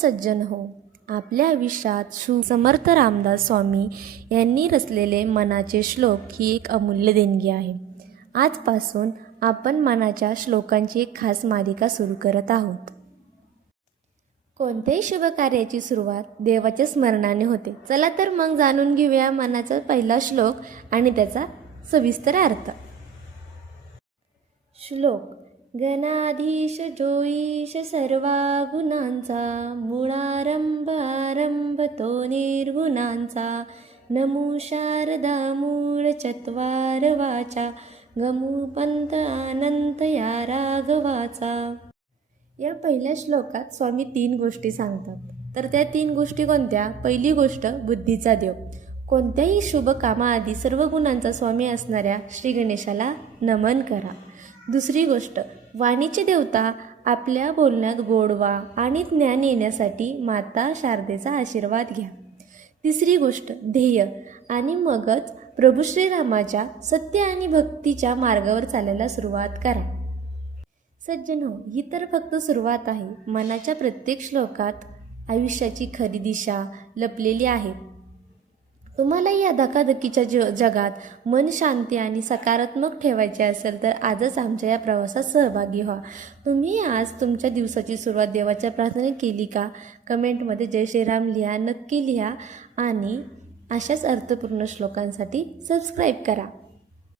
सज्जन हो, आपल्या आयुष्यात समर्थ रामदास स्वामी यांनी रचलेले मनाचे श्लोक ही एक अमूल्य देणगी आहे. आजपासून आपण मनाच्या श्लोकांची एक खास मालिका सुरू करत आहोत. कोणत्याही शुभ कार्याची सुरुवात देवाच्या स्मरणाने होते. चला तर मग जाणून घेऊया मनाचा पहिला श्लोक आणि त्याचा सविस्तर अर्थ. श्लोक. गणाधीश जोईश सर्वा गुणांचा, मूळारंभ आरंभ तो निर्गुणांचा. नमो शारदा मूळ चत्वार वाचा, गमू पंथ अनंत या राघवाचा. या पहिल्या श्लोकात स्वामी 3 गोष्टी सांगतात. तर त्या 3 गोष्टी कोणत्या? पहिली गोष्ट, बुद्धीचा देव. कोणत्याही शुभ कामाआधी सर्व गुणांचा स्वामी असणाऱ्या श्री गणेशाला नमन करा. दुसरी गोष्ट, वाणीची देवता. आपल्या बोलण्यात गोडवा आणि ज्ञान येण्यासाठी माता शारदेचा आशीर्वाद घ्या. तिसरी गोष्ट, ध्येय. आणि मगच प्रभू श्रीरामाच्या सत्य आणि भक्तीच्या मार्गावर चालायला सुरुवात करा. सज्जन हो, ही तर फक्त सुरुवात आहे. मनाच्या प्रत्येक श्लोकात आयुष्याची खरी दिशा लपलेली आहे. तुम्हाला या धकाधकीच्या जगात मन शांती आणि सकारात्मक ठेवायचे असेल तर आजच आमच्या या प्रवासात सहभागी व्हा. तुम्ही आज तुमच्या दिवसाची सुरुवात देवाच्या प्रार्थनेने केली का? कमेंटमध्ये जय श्रीराम लिहा, नक्की लिहा आणि अशाच अर्थपूर्ण श्लोकांसाठी सबस्क्राईब करा.